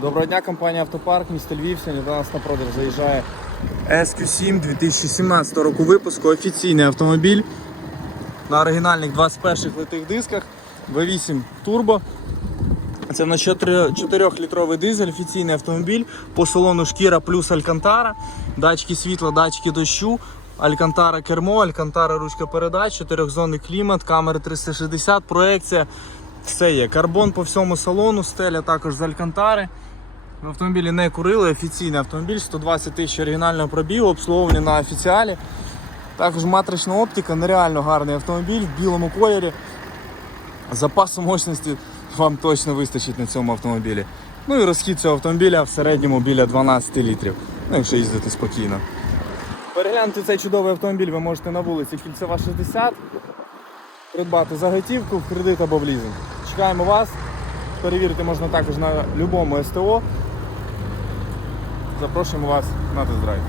Доброго дня, компанія Автопарк, місто Львів. Сьогодні до нас на продаж заїжджає SQ7 2017 року випуску. Офіційний автомобіль на оригінальних 21 х литих дисках V8 Turbo. Це на 4-літровий дизель, офіційний автомобіль. По салону шкіра плюс Алькантара, датчики світла, датчики дощу, Алькантара кермо, Алькантара ручка передач, 4-зонний клімат, камери 360, проекція. Все є. Карбон по всьому салону, стеля також з Алькантари. В автомобілі не курили, офіційний автомобіль, 120 тисяч оригінального пробігу, обслуговуваний на офіціалі. Також матрична оптика, нереально гарний автомобіль в білому кольорі. Запасу мощності вам точно вистачить на цьому автомобілі. Ну і розхід цього автомобіля в середньому біля 12 літрів, ну якщо їздити спокійно. Переглянути цей чудовий автомобіль ви можете на вулиці Кільцева 60, придбати за готівку, в кредит або в лізинг. Чекаємо вас. Перевірити можна також на будь-якому СТО. Запрошуємо вас на тест-драйв.